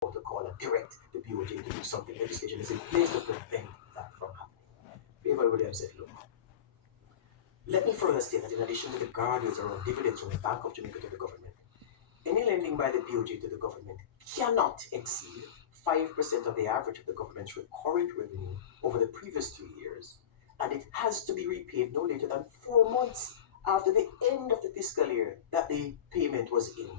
protocol and direct the BOJ to do something. Legislation is in place to prevent that from happening. Favor Williams said, look, let me further state that in addition to the guardrails around dividends from the Bank of Jamaica to the government, any lending by the BOJ to the government cannot exceed 5% of the average of the government's recurrent revenue over the previous 3 years, and it has to be repaid no later than 4 months after the end of the fiscal year that the payment was in.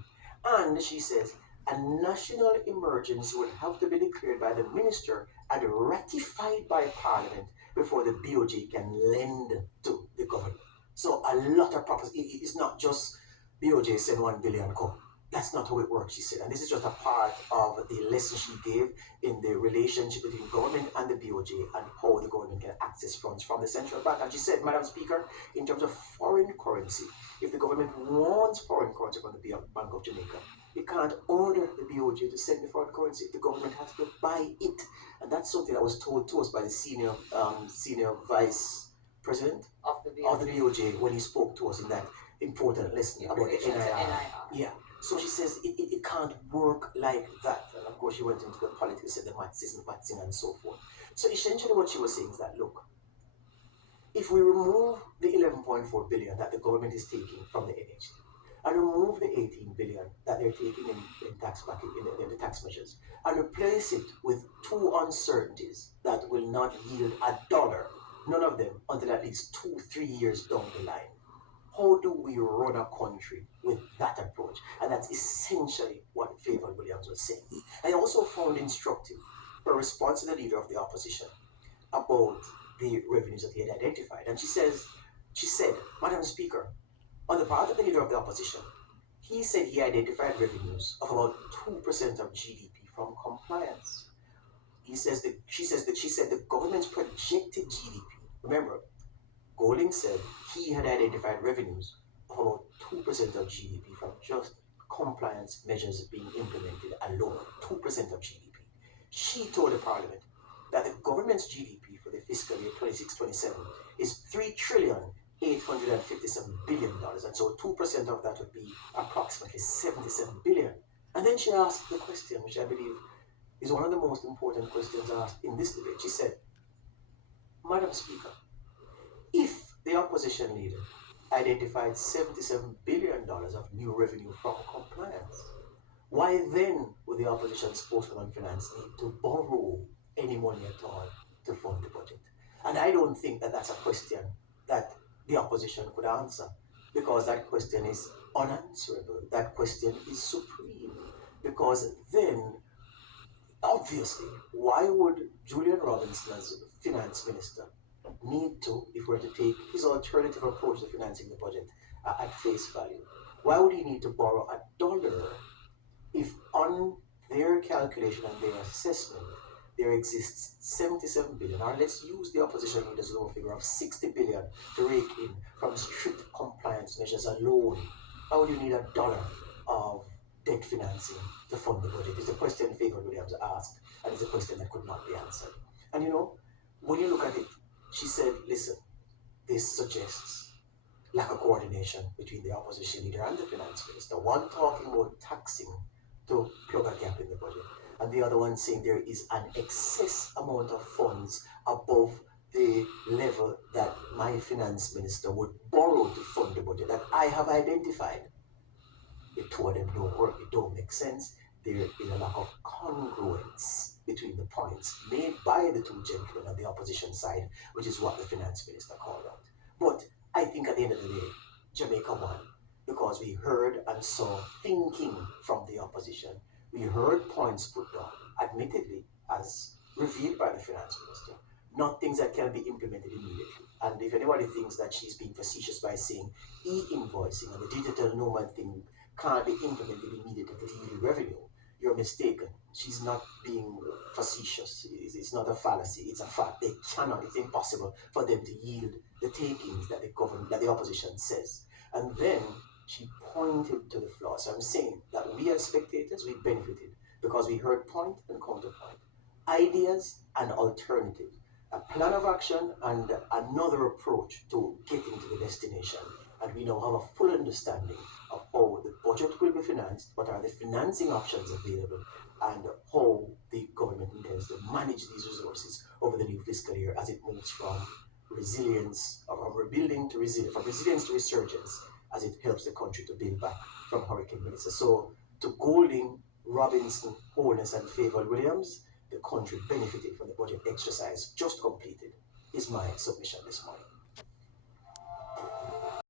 And she says, a national emergency would have to be declared by the minister and ratified by Parliament before the BOJ can lend to the government. So a lot of properties, it's not just BOJ send 1 billion come. That's not how it works, she said. And this is just a part of the lesson she gave in the relationship between government and the BOJ and how the government can access funds from the central bank. And she said, Madam Speaker, in terms of foreign currency, if the government wants foreign currency from the Bank of Jamaica, it can't order the BOJ to send the foreign currency. The government has to buy it. And that's something that was told to us by the senior vice president of the BOJ when he spoke to us in that important lesson about the NIR. Yeah. So she says it can't work like that. And of course, she went into the politics, said the maths isn't mathsing and so forth. So essentially, what she was saying is that, look, if we remove the 11.4 billion that the government is taking from the NHT and remove the 18 billion that they're taking in tax bracket, in the tax measures, and replace it with two uncertainties that will not yield a dollar, none of them, until at least 2-3 years down the line. How do we run a country with that approach? And that's essentially what Favor Williams was saying. I also found instructive her response to the leader of the opposition about the revenues that he had identified. And she said, Madam Speaker, on the part of the leader of the opposition, he said he identified revenues of about 2% of GDP from compliance. She said the government's projected GDP. Remember, Golding said he had identified revenues of about 2% of GDP from just compliance measures being implemented alone. 2% of GDP. She told the Parliament that the government's GDP for the fiscal year 26-27 is $3,857 billion, and so 2% of that would be approximately 77 billion. And then she asked the question, which I believe is one of the most important questions asked in this debate. She said, Madam Speaker, if the opposition leader identified $77 billion of new revenue from compliance, why then would the opposition spokesman on finance need to borrow any money at all to fund the budget? And I don't think that that's a question that the opposition could answer, because that question is unanswerable. That question is supreme. Because then, obviously, why would Julian Robinson as finance minister need to, if we're to take his alternative approach to financing the budget at face value, why would he need to borrow a dollar if on their calculation and their assessment there exists 77 billion, or let's use the opposition leader's low figure of 60 billion to rake in from strict compliance measures alone? Why would you need a dollar of debt financing to fund the budget? It's a question Favor Williams asked, and it's a question that could not be answered. And when you look at it, she said, listen, this suggests lack of coordination between the opposition leader and the finance minister. One talking about taxing to plug a gap in the budget, and the other one saying there is an excess amount of funds above the level that my finance minister would borrow to fund the budget that I have identified. It told them don't work, it don't make sense. There is a lack of congruence between the points made by the two gentlemen on the opposition side, which is what the finance minister called out. But I think at the end of the day, Jamaica won, because we heard and saw thinking from the opposition. We heard points put down, admittedly, as revealed by the finance minister, not things that can be implemented immediately. And if anybody thinks that she's being facetious by saying e-invoicing and the digital nomad thing can't be implemented immediately to yield revenue, you're mistaken. She's not being facetious. It's not a fallacy. It's a fact. They cannot. It's impossible for them to yield the takings that the opposition says. And then she pointed to the flaw. So I'm saying that we as spectators, we benefited because we heard point and counterpoint, ideas and alternative, a plan of action and another approach to getting to the destination. And we now have a full understanding of how the budget will be financed, what are the financing options available, and how the government intends to manage these resources over the new fiscal year as it moves from resilience, or from rebuilding to resilience, from resilience to resurgence, as it helps the country to build back from Hurricane Melissa. So, to Golding, Robinson, Holness, and Favour Williams, the country benefited from the budget exercise just completed, is my submission this morning.